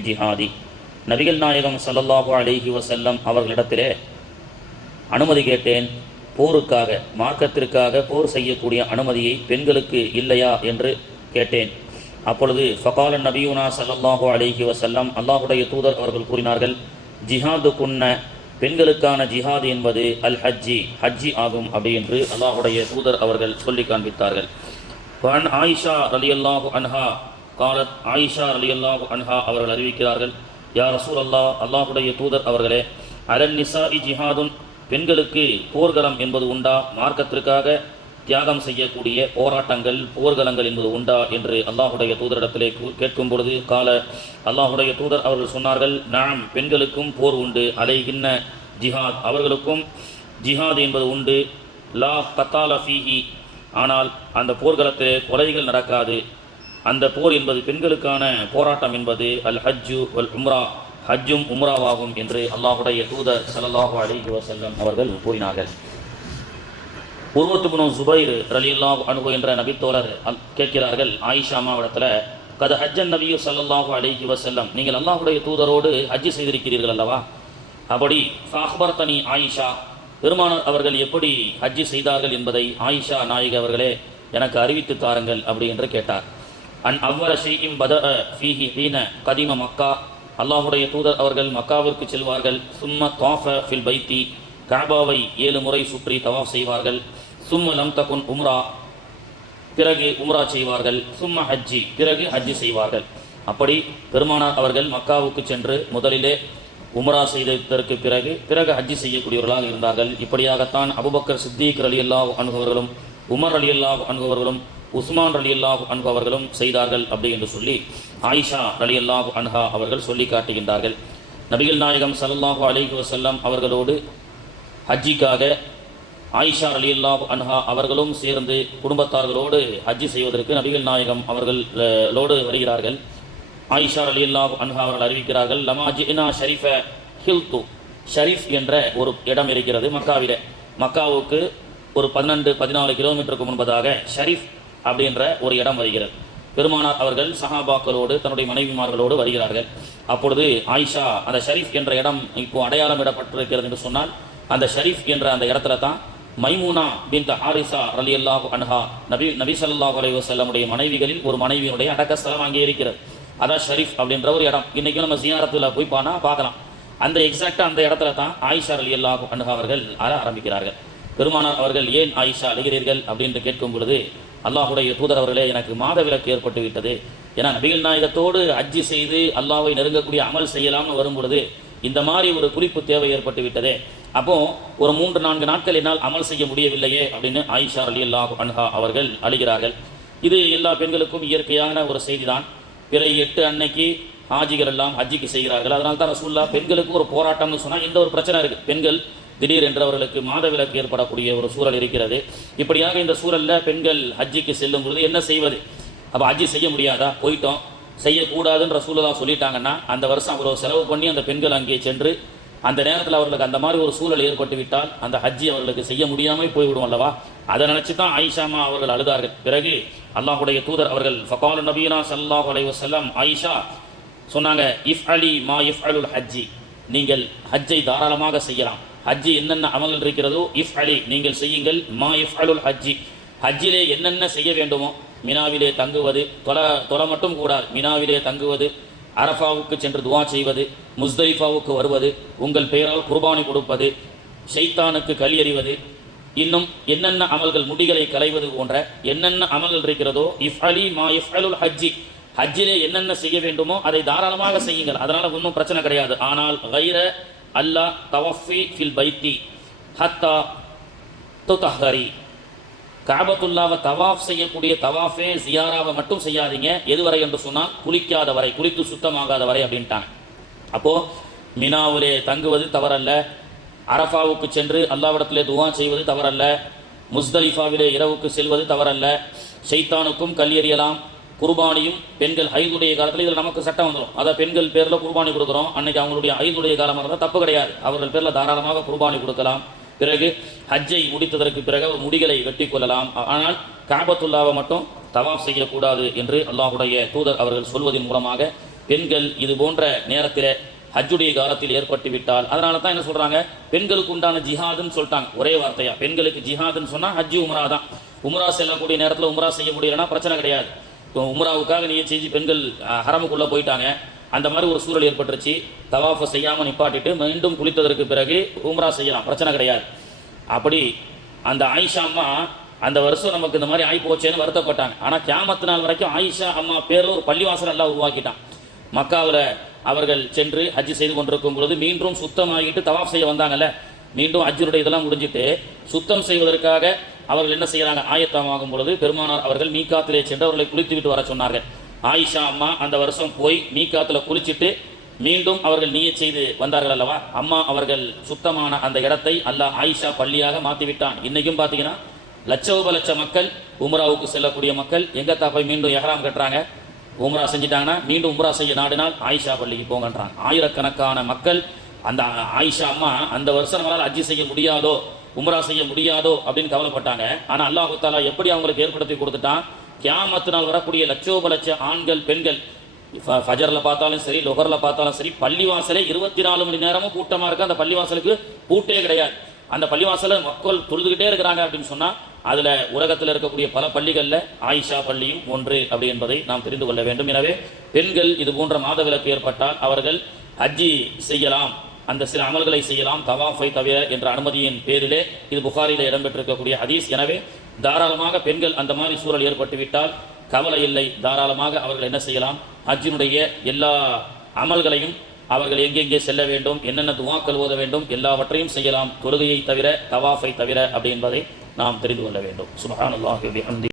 Fill ஜிஹாதி. நபிகள் நாயகம் ஸல்லல்லாஹு அலைஹி வஸல்லம் அவர்களிடத்திலே அனுமதி கேட்டேன், போருக்காக, மார்க்கத்திற்காக போர் செய்யக்கூடிய அனுமதியை பெண்களுக்கு இல்லையா என்று கேட்டேன். அப்பொழுது ஃபகால நபியுனா ஸல்லல்லாஹு அலைஹி வஸல்லம், அல்லாஹுடைய தூதர் அவர்கள் கூறினார்கள், ஜிஹாது குன்ன, பெண்களுக்கான ஜிஹாது என்பது அல் ஹஜ்ஜி ஆகும் அப்படி என்று அல்லாஹுடைய தூதர் அவர்கள் சொல்லி காண்பித்தார்கள். வன் ஆயிஷா ரலியல்லாஹு அன்ஹா காலத், ஆயிஷா ரலியல்லாஹு அன்ஹா அவர்கள் அறிவிக்கிறார்கள், யா ரசூலல்லாஹ், அல்லாஹுடைய தூதர் அவர்களே, அலன் நிசாஇ ஜிஹாதுன், பெண்களுக்கு போர்க்களம் என்பது உண்டா, மார்க்கத்திற்காக தியாகம் செய்யக்கூடிய போராட்டங்கள் போர்க்களங்கள் என்பது உண்டா என்று அல்லாஹுடைய தூதரிடத்திலே கேட்கும் பொழுது கால, அல்லாஹுடைய தூதர் அவர்கள் சொன்னார்கள், நாம், பெண்களுக்கும் போர் உண்டு, அலைகின்ன ஜிஹாத், அவர்களுக்கும் ஜிஹாத் என்பது உண்டு, லா கத்தால ஃபீஹி, ஆனால் அந்த போர்க்களத்திலே கொலைகள் நடக்காது, அந்த போர் என்பது பெண்களுக்கான போராட்டம் என்பது அல் ஹஜ்ஜு வல் உம்ரா, ஹஜ்ஜும் உம்ராவாகும் என்று அல்லாஹுடைய தூதர் ஸல்லல்லாஹு அலைஹி வஸல்லம் அவர்கள் கூறினார்கள். உர்வத்து இப்னு ஸுபைர் ரலியல்லாஹு அன்ஹு என்ற நபித்தோழர் கேட்கிறார்கள் ஆயிஷா அம்மாவிடத்தில், கத ஹஜ்ஜன் நபியு ஸல்லல்லாஹு அலைஹி வஸல்லம், நீங்கள் அல்லாஹுடைய தூதரோடு ஹஜ்ஜு செய்திருக்கிறீர்கள் அல்லவா, அப்படி ஃபஅக்பர்தனி ஆயிஷா, பெருமானார் அவர்கள் எப்படி ஹஜ்ஜு செய்தார்கள் என்பதை ஆயிஷா நாயகி அவர்களே எனக்கு அறிவித்து தாருங்கள் அப்படி என்று கேட்டார். அன் அவ்வள ஷைஇம் பதஅ ஃபீஹி ஹீன கதிம மக்கா, அல்லாஹுடைய தூதர் அவர்கள் மக்காவிற்கு செல்வார்கள். சும்ம தாஃப ஃபில் பைத்தி, கஅபாவை 7 முறை சுற்றி தவாஃப் செய்வார்கள். சும்ம லம் தகுன் உம்ரா, பிறகு உம்ரா செய்வார்கள். சும்ம ஹஜ்ஜி, பிறகு ஹஜ்ஜி செய்வார்கள். அப்படி பெருமானார் அவர்கள் மக்காவுக்கு சென்று முதலிலே உம்ரா செய்ததற்கு பிறகு ஹஜ்ஜி செய்யக்கூடியவர்களாக இருந்தார்கள். இப்படியாகத்தான் அபூபக்கர் சித்திக் ரலியல்லாஹு அன்ஹு அவர்களும், உமர் ரலியல்லாஹு அன்ஹு அவர்களும், உஸ்மான் ரலியல்லாஹு அன்ஹு அவர்களும் செய்தார்கள் அப்படி என்று சொல்லி ஆயிஷா ரலியல்லாஹு அன்ஹா அவர்கள் சொல்லி காட்டுகின்றார்கள். நபிகள் நாயகம் ஸல்லல்லாஹு அலைஹி வஸல்லம் அவர்களோடு ஹஜ்ஜிக்காக ஆயிஷா ரலியல்லாஹு அன்ஹா அவர்களும் சேர்ந்து குடும்பத்தார்களோடு ஹஜ்ஜி செய்வதற்கு நபிகள் நாயகம் அவர்களோடு வருகிறார்கள். ஆயிஷா ரலியல்லாஹு அன்ஹா அவர்கள் அறிவிக்கிறார்கள், லமா ஜினா ஷரீஃப ஹில்து, ஷரீஃப் என்ற ஒரு இடம் இருக்கிறது மக்காவிலே. மக்காவுக்கு ஒரு 14 கிலோமீட்டருக்கு முன்பதாக ஷரீஃப் அப்படின்ற ஒரு இடம் வருகிறது. பெருமானார் அவர்கள் சஹாபாக்களோடு தன்னுடைய மனைவிமார்களோடு வருகிறார்கள். அப்பொழுது ஆயிஷா, அந்த ஷரீஃப் என்ற இடம் இப்போ அடையாளம் இடப்பட்டிருக்கிறது என்று சொன்னால், அந்த ஷரீஃப் என்ற அந்த இடத்துல தான் மைமூனா பின்த் ஹாரிஸா ரலியல்லாஹு அன்ஹா, நபி ஸல்லல்லாஹு அலைஹி வஸல்லமுடைய மனைவிகளில் ஒரு மனைவியினுடைய அடக்கஸ்தலம் அங்கே இருக்கிறது. அதான் ஷரீஃப் அப்படின்ற ஒரு இடம். இன்றைக்கும் நம்ம ஜியாரத்தில் போய் பார்க்கலாம். அந்த எக்ஸாக்டாக அந்த இடத்துல தான் ஆயிஷா ரலியல்லாஹு அன்ஹா அவர்கள் அழ ஆரம்பிக்கிறார்கள். பெருமானார் அவர்கள், ஏன் ஆயிஷா அழுகிறீர்கள் அப்படின்னு கேட்கும் பொழுது, அல்லாஹுடைய தூதர் அவர்களே, எனக்கு மாதவிலக்கு ஏற்பட்டு விட்டது. ஏன்னா நபிகள் நாயகத்தோடு ஹஜ்ஜி செய்து அல்லாஹ்வை நெருங்கக்கூடிய அமல் செய்யலாம்னு வரும் பொழுது இந்த மாதிரி ஒரு குறிப்பு தேவை ஏற்பட்டு விட்டதே, அப்போ ஒரு 3-4 நாட்கள் என்னால் அமல் செய்ய முடியவில்லையே அப்படின்னு ஆயிஷா ரலியல்லாஹு அன்ஹா அவர்கள் அழுகிறார்கள். இது எல்லா பெண்களுக்கும் இயற்கையான ஒரு செய்தி தான். பிற 8 அன்னைக்கு ஹாஜிகள் எல்லாம் ஹஜ்ஜிக்கு செய்கிறார்கள். அதனால தான் ரசூலுல்லாஹ் பெண்களுக்கு ஒரு போராட்டம்னு சொன்னால் இந்த ஒரு பிரச்சனை இருக்குது. பெண்கள் திடீர் என்று அவர்களுக்கு மாதவிலக்கு ஏற்படக்கூடிய ஒரு சூழல் இருக்கிறது. இப்படியாக இந்த சூழலில் பெண்கள் ஹஜ்ஜிக்கு செல்லும் பொழுது என்ன செய்வது? அப்போ ஹஜ்ஜி செய்ய முடியாதா? போயிட்டோம், செய்யக்கூடாதுன்னு ரசூலுல்லாஹ் சொல்லிட்டாங்கன்னா அந்த வருஷம் அவ்வளோ செலவு பண்ணி அந்த பெண்கள் அங்கே சென்று அந்த நேரத்தில் அவர்களுக்கு அந்த மாதிரி ஒரு சூழல் ஏற்பட்டு விட்டால் அந்த ஹஜ்ஜி அவர்களுக்கு செய்ய முடியாமல் போய்விடும் அல்லவா? அதை நினச்சி தான் ஆயிஷாமா அவர்கள் அழுதார்கள். பிறகு அல்லாஹுடைய தூதர் அவர்கள் ஃபகால நபீனா ஸல்லல்லாஹு அலைஹி வஸல்லம், ஆயிஷா சொன்னாங்க, இஃப் அலி மா இஃப் அலுல் ஹஜ்ஜி, நீங்கள் ஹஜ்ஜை தாராளமாக செய்யலாம். ஹஜ்ஜி என்னென்ன அமல்கள் இருக்கிறதோ இஃப் அலி, நீங்கள் செய்யுங்கள். மா இஃப் அலுல் ஹஜ்ஜி, ஹஜ்ஜிலே என்னென்ன செய்ய வேண்டுமோ, மினாவிலே தங்குவது, தொலை மட்டும் கூடாது, மினாவிலே தங்குவது, அரஃபாவுக்கு சென்று துவா செய்வது, முஸ்தலிஃபாவுக்கு வருவது, உங்கள் பெயரால் குர்பானி கொடுப்பது, ஷைத்தானுக்கு கல் எறிவது, இன்னும் என்னென்ன அமல்கள், முடிகளை களைவது போன்ற என்னென்ன அமல்கள் இருக்கிறதோ இஃப் அலி மா இஃப் அலுல் ஹஜ்ஜி, ஹஜ்ஜிலே என்னென்ன செய்ய வேண்டுமோ அதை தாராளமாக செய்யுங்கள். அதனால் ஒன்றும் பிரச்சனை கிடையாது. ஆனால் கைர அல்லா தவஃபி ஃபில் பைத்தி ஹத்தா துதஹரி, காபத்துல்லாவை தவாஃப் செய்யக்கூடிய தவாஃபே ஜியாராவை மட்டும் செய்யாதீங்க. எதுவரை என்று சொன்னால் குளிக்காத வரை, குளித்து சுத்தமாகாத வரை அப்படின்ட்டாங்க. அப்போது மினாவிலே தங்குவது தவறல்ல, அரஃபாவுக்கு சென்று அல்லாவிடத்திலே துவா செய்வது தவறல்ல, முஸ்தலிஃபாவிலே இரவுக்கு செல்வது தவறல்ல, ஷைத்தானுக்கும் கல் எறியலாம், குர்பானியும் பெண்கள் ஹைதுடைய காலத்தில் இதில் நமக்கு சட்டம் வந்துடும். அதை பெண்கள் பேரில் குர்பானி கொடுக்குறோம், அன்னைக்கு அவங்களுடைய ஹைதுடைய காலமாக இருந்தால் தப்பு கிடையாது, அவர்கள் பேரில் தாராளமாக குர்பானி கொடுக்கலாம். பிறகு ஹஜ்ஜை முடித்ததற்கு பிறகு அவர் முடிகளை வெட்டி கொள்ளலாம். ஆனால் காபத்துல்லாவை மட்டும் தவாஃப் செய்யக்கூடாது என்று அல்லாஹுடைய தூதர் அவர்கள் சொல்வதன் மூலமாக பெண்கள் இது போன்ற நேரத்தில் ஹஜ்ஜுடைய காலத்தில் ஏற்பட்டு விட்டால், அதனால தான் என்ன சொல்றாங்க, பெண்களுக்கு உண்டான ஜிஹாதுன்னு சொல்லிட்டாங்க ஒரே வார்த்தையா. பெண்களுக்கு ஜிஹாதுன்னு சொன்னா ஹஜ்ஜு உம்ரா தான். உம்ரா செல்லக்கூடிய நேரத்தில் உம்ரா செய்ய முடியலன்னா பிரச்சனை கிடையாது. இப்போ உம்ராவுக்காக நீ செஞ்சு பெண்கள் ஹரமுக்குள்ள போயிட்டாங்க, அந்த மாதிரி ஒரு சூழல் ஏற்பட்டுருச்சு, தவாஃபை செய்யாமல் நிப்பாட்டிட்டு மீண்டும் குளித்ததற்கு பிறகு உம்ரா செய்யலாம், பிரச்சனை கிடையாது. அப்படி அந்த ஆயிஷா அம்மா அந்த வருஷம் நமக்கு இந்த மாதிரி ஆகி போச்சேன்னு வருத்தப்பட்டாங்க. ஆனால் கியாமத்து நாள் வரைக்கும் ஆயிஷா அம்மா பேரில் ஒரு பள்ளிவாசல் எல்லாம் உருவாக்கிட்டான். மக்காவில் அவர்கள் சென்று ஹஜ்ஜு செய்து கொண்டிருக்கும் பொழுது மீண்டும் சுத்தமாகிட்டு தவாஃப் செய்ய வந்தாங்கல்ல, மீண்டும் ஹஜ்ஜுடைய இதெல்லாம் முடிஞ்சிட்டு சுத்தம் செய்வதற்காக அவர்கள் என்ன செய்யறாங்க, ஆயத்தமாகும் பொழுது பெருமானார் அவர்கள் மீகாத்திலே சென்று அவர்களை குளித்து விட்டு வர சொன்னார்கள். ஆயிஷா அம்மா அந்த வருஷம் போய் மீகாத்தில் குளிச்சுட்டு மீண்டும் அவர்கள் நியத் செய்து வந்தார்கள் அல்லவா. அம்மா அவர்கள் சுத்தமான அந்த இடத்தை அல்லாஹ் ஆயிஷா பள்ளியாக மாற்றிவிட்டான். இன்னைக்கும் பார்த்தீங்கன்னா லட்ச மக்கள் உம்ராவுக்கு செல்லக்கூடிய மக்கள் எங்கத்தா போய் மீண்டும் எஹ்ராம் கட்டுறாங்க, உம்ரா செஞ்சுட்டாங்கன்னா மீண்டும் உம்ரா செய்ய நாடினால் ஆயிஷா பள்ளிக்கு போங்கன்றாங்க. ஆயிரக்கணக்கான மக்கள் அந்த ஆயிஷா அம்மா அந்த வருஷம் நம்மளால் ஹஜ்ஜி செய்ய முடியாதோ உம்ரா செய்ய முடியாதோ அப்படின்னு கவலைப்பட்டாங்க. ஆனால் அல்லாஹ் தஆலா எப்படி அவங்களுக்கு ஏற்படுத்தி கொடுத்துட்டான், கியாமத்து நாள் வரக்கூடிய லட்ச ஆண்கள் பெண்கள் ஃபஜரில் பார்த்தாலும் சரி லொஹரில் பார்த்தாலும் சரி பள்ளிவாசலே 24 மணி நேரமும் கூட்டமாக இருக்குது. அந்த பள்ளிவாசலுக்கு பூட்டே கிடையாது. அந்த பள்ளிவாசலில் மக்கள் தொழுதுகிட்டே இருக்கிறாங்க அப்படின்னு சொன்னால் அதில் உலகத்தில் இருக்கக்கூடிய பல பள்ளிகளில் ஆயிஷா பள்ளியும் ஒன்று அப்படி என்பதை நாம் தெரிந்து கொள்ள வேண்டும். எனவே பெண்கள் இது போன்ற மாதவிலக்கு ஏற்பட்டால் அவர்கள் ஹஜ்ஜி செய்யலாம், அந்த சில அமல்களை செய்யலாம் தவாஃபை தவிர என்ற அனுமதியின் பேரிலே. இது புகாரிலே இடம்பெற்றிருக்கக்கூடிய ஹதீஸ். எனவே தாராளமாக பெண்கள் அந்த மாதிரி சூழல் ஏற்பட்டுவிட்டால் கவலை இல்லை, தாராளமாக அவர்கள் என்ன செய்யலாம், ஹஜ்ஜினுடைய எல்லா அமல்களையும் அவர்கள் எங்கெங்கே செல்ல வேண்டும், என்னென்ன துவாக்கள் ஓத வேண்டும், எல்லாவற்றையும் செய்யலாம், தொழுகையை தவிர தவாஃபை தவிர அப்படி என்பதை நாம் தெரிந்து கொள்ள வேண்டும். சுப்ஹானல்லாஹி வ பிஹம்திஹி.